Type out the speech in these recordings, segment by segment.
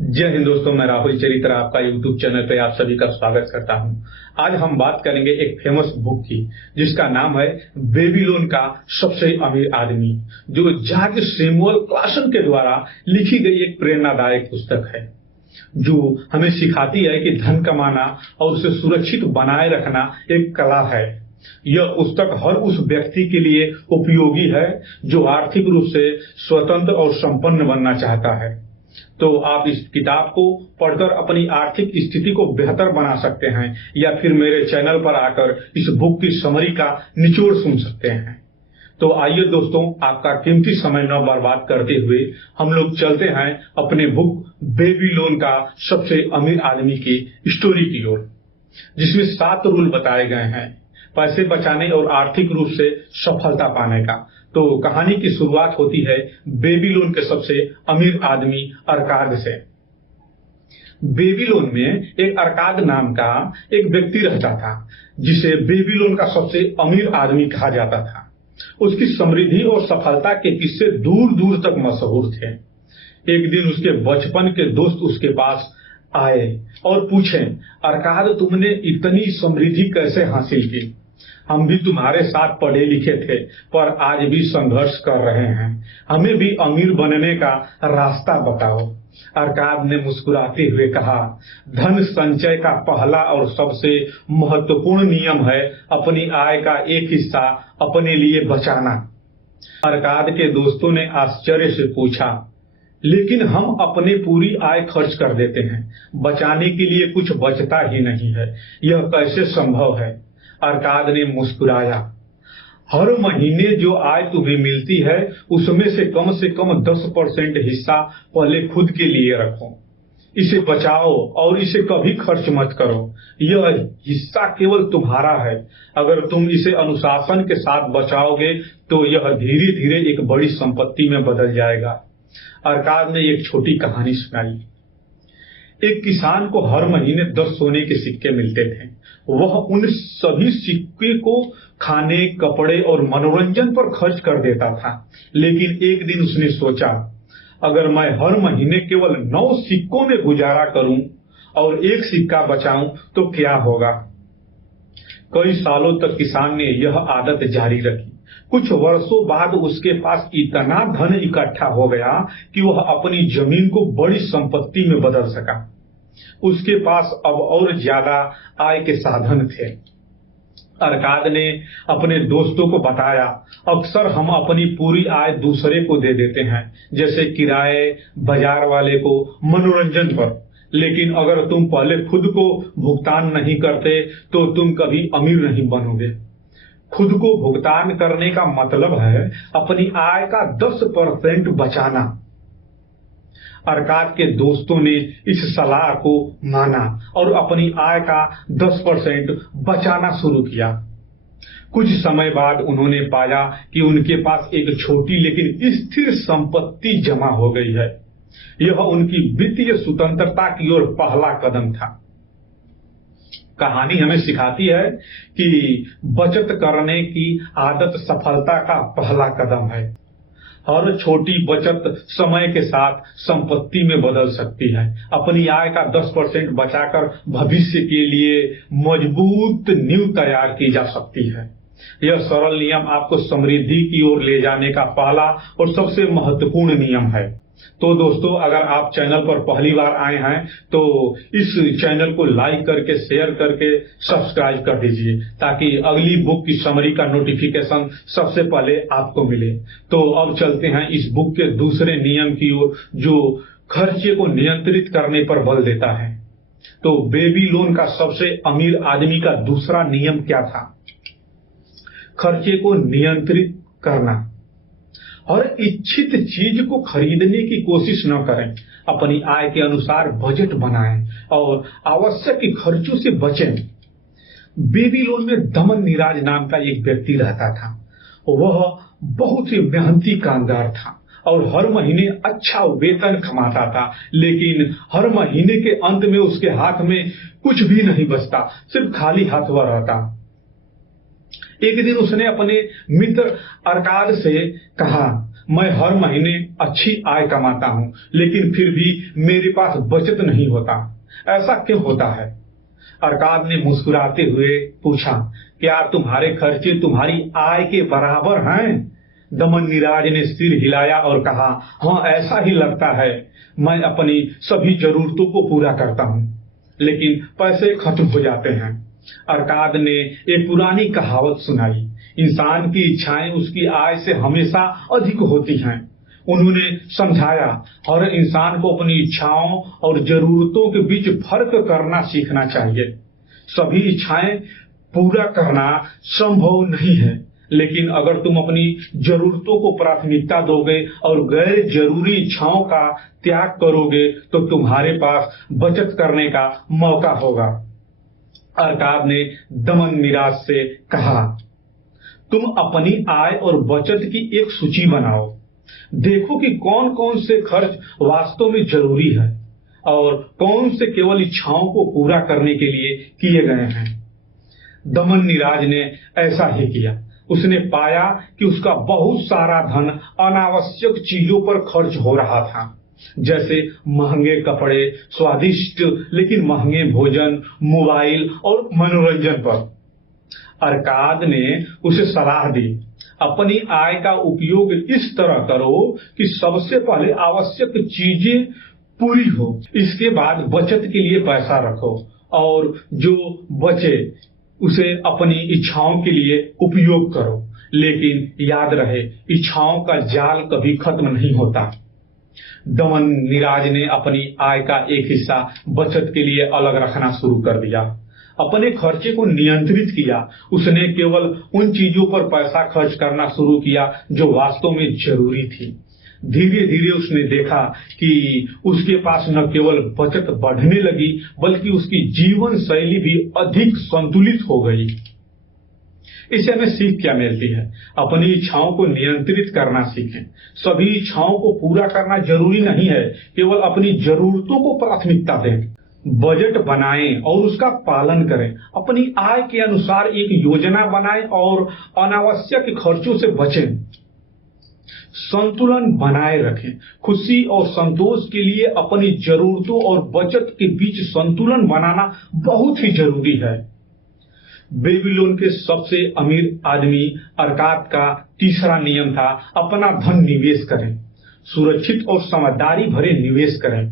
जय हिंद दोस्तों, मैं राहुल चरित्र आपका यूट्यूब चैनल पे आप सभी का स्वागत करता हूं। आज हम बात करेंगे एक फेमस बुक की जिसका नाम है बेबीलोन का सबसे अमीर आदमी, जो जॉर्ज सैमुअल क्लासन के द्वारा लिखी गई एक प्रेरणादायक पुस्तक है जो हमें सिखाती है कि धन कमाना और उसे सुरक्षित बनाए रखना एक कला है। यह पुस्तक हर उस व्यक्ति के लिए उपयोगी है जो आर्थिक रूप से स्वतंत्र और संपन्न बनना चाहता है। तो आप इस किताब को पढ़कर अपनी आर्थिक स्थिति को बेहतर बना सकते हैं या फिर मेरे चैनल पर आकर इस बुक की समरी का निचोड़ सुन सकते हैं। तो आइए दोस्तों, आपका कीमती समय न बर्बाद करते हुए हम लोग चलते हैं अपने बुक बेबीलोन का सबसे अमीर आदमी की स्टोरी की ओर, जिसमें 7 रूल बताए गए हैं पैसे बचाने और आर्थिक रूप से सफलता पाने का। तो कहानी की शुरुआत होती है बेबीलोन के सबसे अमीर आदमी अरकाद से। बेबीलोन में एक अरकाद नाम का एक व्यक्ति रहता था जिसे बेबीलोन का सबसे अमीर आदमी कहा जाता था। उसकी समृद्धि और सफलता के किस्से दूर दूर तक मशहूर थे। एक दिन उसके बचपन के दोस्त उसके पास आए और पूछे, अरकाद, तुमने इतनी समृद्धि कैसे हासिल की? हम भी तुम्हारे साथ पढ़े लिखे थे पर आज भी संघर्ष कर रहे हैं, हमें भी अमीर बनने का रास्ता बताओ। अरकाद ने मुस्कुराते हुए कहा, धन संचय का पहला और सबसे महत्वपूर्ण नियम है अपनी आय का एक हिस्सा अपने लिए बचाना। अरकाद के दोस्तों ने आश्चर्य से पूछा, लेकिन हम अपनी पूरी आय खर्च कर देते हैं, बचाने के लिए कुछ बचता ही नहीं है, यह कैसे संभव है? अरकाद ने मुस्कुराया, हर महीने जो आय तुम्हें मिलती है उसमें से कम 10% हिस्सा पहले खुद के लिए रखो, इसे बचाओ और इसे कभी खर्च मत करो। यह हिस्सा केवल तुम्हारा है। अगर तुम इसे अनुशासन के साथ बचाओगे तो यह धीरे धीरे एक बड़ी संपत्ति में बदल जाएगा। अरकाद ने एक छोटी कहानी सुनाई। एक किसान को हर महीने 10 सोने के सिक्के मिलते थे। वह उन सभी सिक्के को खाने, कपड़े और मनोरंजन पर खर्च कर देता था। लेकिन एक दिन उसने सोचा, अगर मैं हर महीने केवल 9 सिक्कों में गुजारा करूं और एक सिक्का बचाऊं तो क्या होगा? कई सालों तक किसान ने यह आदत जारी रखी। कुछ वर्षों बाद उसके पास इतना धन इकट्ठा हो गया कि वह अपनी जमीन को बड़ी संपत्ति में बदल सका। उसके पास अब और ज्यादा आय के साधन थे। अरकाद ने अपने दोस्तों को बताया, अक्सर हम अपनी पूरी आय दूसरे को दे देते हैं, जैसे किराए, बाजार वाले को, मनोरंजन पर। लेकिन अगर तुम पहले खुद को भुगतान नहीं करते तो तुम कभी अमीर नहीं बनोगे। खुद को भुगतान करने का मतलब है अपनी आय का 10% बचाना। अरकाद के दोस्तों ने इस सलाह को माना और अपनी आय का 10% बचाना शुरू किया। कुछ समय बाद उन्होंने पाया कि उनके पास एक छोटी लेकिन स्थिर संपत्ति जमा हो गई है। यह उनकी वित्तीय स्वतंत्रता की ओर पहला कदम था। कहानी हमें सिखाती है कि बचत करने की आदत सफलता का पहला कदम है। हर छोटी बचत समय के साथ संपत्ति में बदल सकती है। अपनी आय का 10% बचाकर भविष्य के लिए मजबूत नींव तैयार की जा सकती है। यह सरल नियम आपको समृद्धि की ओर ले जाने का पहला और सबसे महत्वपूर्ण नियम है। तो दोस्तों, अगर आप चैनल पर पहली बार आए हैं तो इस चैनल को लाइक करके, शेयर करके सब्सक्राइब कर दीजिए ताकि अगली बुक की समरी का नोटिफिकेशन सबसे पहले आपको मिले। तो अब चलते हैं इस बुक के दूसरे नियम की ओर जो खर्चे को नियंत्रित करने पर बल देता है। तो बेबीलोन का सबसे अमीर आदमी का दूसरा नियम क्या था? खर्चे को नियंत्रित करना। हर इच्छित चीज को खरीदने की कोशिश न करें। अपनी आय के अनुसार बजट बनाएं और आवश्यक खर्चों से बचें। बेबीलोन में दमन निराज नाम का एक व्यक्ति रहता था। वह बहुत ही मेहनती कामगार था और हर महीने अच्छा वेतन कमाता था, लेकिन हर महीने के अंत में उसके हाथ में कुछ भी नहीं बचता, सिर्फ खाली हाथ वह रहता। एक दिन उसने अपने मित्र अरकाद से कहा, मैं हर महीने अच्छी आय कमाता हूँ, लेकिन फिर भी मेरे पास बचत नहीं होता। ऐसा क्यों होता है? अरकाद ने मुस्कुराते हुए पूछा, क्या तुम्हारे खर्चे तुम्हारी आय के बराबर हैं? दमन नीराज ने सिर हिलाया और कहा, हाँ, ऐसा ही लगता है। मैं अपनी सभी जरूरतों को पूरा करता हूँ, लेकिन पैसे खत्म हो जाते हैं। अरकाद ने एक पुरानी कहावत सुनाई, इंसान की इच्छाएं उसकी आय से हमेशा अधिक होती हैं। उन्होंने समझाया, हर इंसान को अपनी इच्छाओं और जरूरतों के बीच फर्क करना सीखना चाहिए। सभी इच्छाएं पूरा करना संभव नहीं है, लेकिन अगर तुम अपनी जरूरतों को प्राथमिकता दोगे और गैर जरूरी इच्छाओं का त्याग करोगे तो तुम्हारे पास बचत करने का मौका होगा। अरकाद ने दमन नीराज से कहा, तुम अपनी आय और बचत की एक सूची बनाओ। देखो कि कौन कौन से खर्च वास्तव में जरूरी है और कौन से केवल इच्छाओं को पूरा करने के लिए किए गए हैं। दमन नीराज ने ऐसा ही किया। उसने पाया कि उसका बहुत सारा धन अनावश्यक चीजों पर खर्च हो रहा था, जैसे महंगे कपड़े, स्वादिष्ट लेकिन महंगे भोजन, मोबाइल और मनोरंजन पर। अरकाद ने उसे सलाह दी, अपनी आय का उपयोग इस तरह करो कि सबसे पहले आवश्यक चीजें पूरी हो, इसके बाद बचत के लिए पैसा रखो और जो बचे उसे अपनी इच्छाओं के लिए उपयोग करो। लेकिन याद रहे, इच्छाओं का जाल कभी खत्म नहीं होता। दमन नीराज ने अपनी आय का एक हिस्सा बचत के लिए अलग रखना शुरू कर दिया। अपने खर्चे को नियंत्रित किया। उसने केवल उन चीजों पर पैसा खर्च करना शुरू किया जो वास्तव में जरूरी थी। धीरे धीरे उसने देखा कि उसके पास न केवल बचत बढ़ने लगी, बल्कि उसकी जीवन शैली भी अधिक संतुलित हो गई। इससे हमें सीख क्या मिलती है? अपनी इच्छाओं को नियंत्रित करना सीखें। सभी इच्छाओं को पूरा करना जरूरी नहीं है, केवल अपनी जरूरतों को प्राथमिकता दें। बजट बनाएं और उसका पालन करें। अपनी आय के अनुसार एक योजना बनाएं और अनावश्यक खर्चों से बचें। संतुलन बनाए रखें। खुशी और संतोष के लिए अपनी जरूरतों और बचत के बीच संतुलन बनाना बहुत ही जरूरी है। बेबीलोन के सबसे अमीर आदमी अरकाद का तीसरा नियम था, अपना धन निवेश करें। सुरक्षित और समझदारी भरे निवेश करें।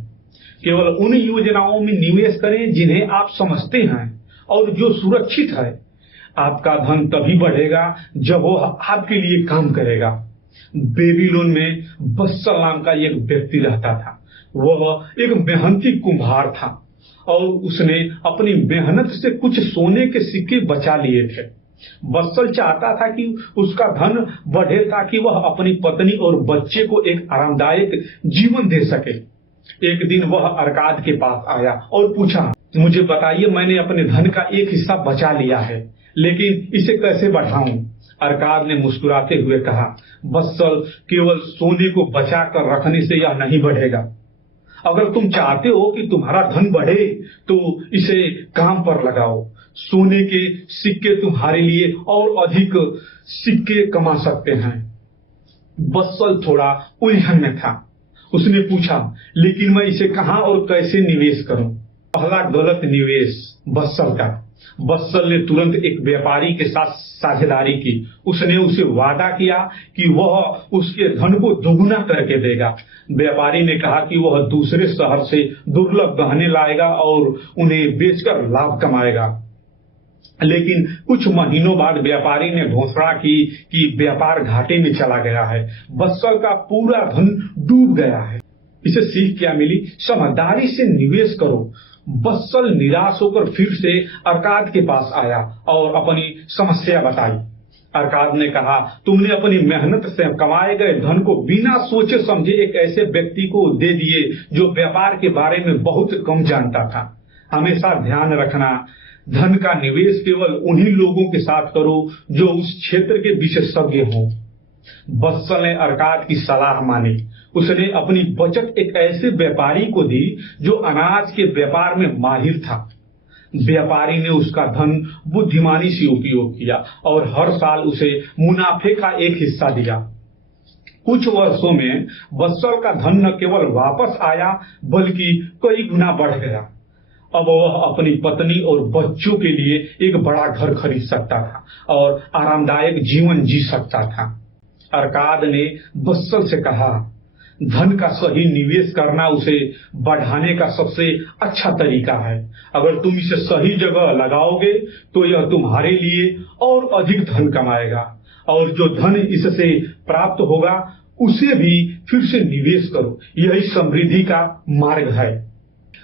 केवल उन योजनाओं में निवेश करें जिन्हें आप समझते हैं और जो सुरक्षित है। आपका धन तभी बढ़ेगा जब वो आपके लिए काम करेगा। बेबीलोन में बस्सल नाम का एक व्यक्ति रहता था। वह एक मेहनती कुम्हार था और उसने अपनी मेहनत से कुछ सोने के सिक्के बचा लिए थे। बस्सल चाहता था कि उसका धन बढ़े ताकि वह अपनी पत्नी और बच्चे को एक आरामदायक जीवन दे सके। एक दिन वह अरकाद के पास आया और पूछा, मुझे बताइए, मैंने अपने धन का एक हिस्सा बचा लिया है, लेकिन इसे कैसे बढ़ाऊं? अरकाद ने मुस्कुराते हुए कहा, बस्सल, केवल सोने को बचा कर रखने से यह नहीं बढ़ेगा। अगर तुम चाहते हो कि तुम्हारा धन बढ़े तो इसे काम पर लगाओ। सोने के सिक्के तुम्हारे लिए और अधिक सिक्के कमा सकते हैं। बस्सल थोड़ा उलझन में था। उसने पूछा, लेकिन मैं इसे कहां और कैसे निवेश करूं? पहला गलत निवेश बस्सल का। बस्सल ने तुरंत एक व्यापारी के साथ साझेदारी की। उसने उसे वादा किया कि वह उसके धन को दोगुना करके देगा। व्यापारी ने कहा कि वह दूसरे शहर से दुर्लभ गहने लाएगा और उन्हें बेचकर लाभ कमाएगा। लेकिन कुछ महीनों बाद व्यापारी ने घोषणा की कि व्यापार घाटे में चला गया है। बस्सल का पूरा धन डूब गया है। इसे सीख क्या मिली? समझदारी से निवेश करो। बस्सल निराश होकर फिर से अरकाद के पास आया और अपनी समस्या बताई। अरकाद ने कहा, तुमने अपनी मेहनत से कमाए गए धन को बिना सोचे समझे एक ऐसे व्यक्ति को दे दिए जो व्यापार के बारे में बहुत कम जानता था। हमेशा ध्यान रखना, धन का निवेश केवल उन्हीं लोगों के साथ करो जो उस क्षेत्र के विशेषज्ञ हों। बस्सल ने अरकाद की सलाह मानी। उसने अपनी बचत एक ऐसे व्यापारी को दी जो अनाज के व्यापार में माहिर था। व्यापारी ने उसका धन बुद्धिमानी से उपयोग किया और हर साल उसे मुनाफे का एक हिस्सा दिया। कुछ वर्षों में वत्सल का धन न केवल वापस आया बल्कि कई गुना बढ़ गया। अब वह अपनी पत्नी और बच्चों के लिए एक बड़ा घर खरीद सकता था और आरामदायक जीवन जी सकता था। अर्काद ने वत्सल से कहा, धन का सही निवेश करना उसे बढ़ाने का सबसे अच्छा तरीका है। अगर तुम इसे सही जगह लगाओगे तो यह तुम्हारे लिए और अधिक धन कमाएगा, और जो धन इससे प्राप्त होगा उसे भी फिर से निवेश करो। यही समृद्धि का मार्ग है।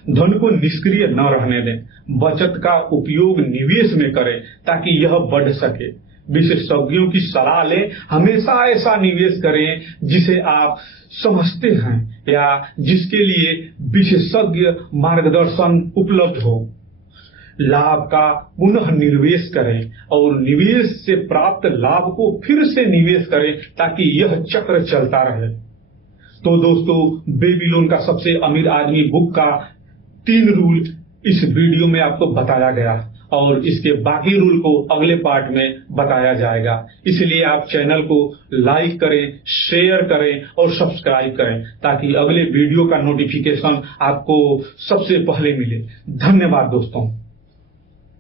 धन को निष्क्रिय न रहने दें, बचत का उपयोग निवेश में करें ताकि यह बढ़ सके। विशेषज्ञों की सलाह लें, हमेशा ऐसा निवेश करें जिसे आप समझते हैं या जिसके लिए विशेषज्ञ मार्गदर्शन उपलब्ध हो। लाभ का पुनः निवेश करें और निवेश से प्राप्त लाभ को फिर से निवेश करें ताकि यह चक्र चलता रहे। तो दोस्तों, बेबीलोन का सबसे अमीर आदमी बुक का 3 रूल इस वीडियो में आपको बताया गया और इसके बाकी रूल को अगले पार्ट में बताया जाएगा। इसलिए आप चैनल को लाइक करें, शेयर करें और सब्सक्राइब करें ताकि अगले वीडियो का नोटिफिकेशन आपको सबसे पहले मिले। धन्यवाद दोस्तों।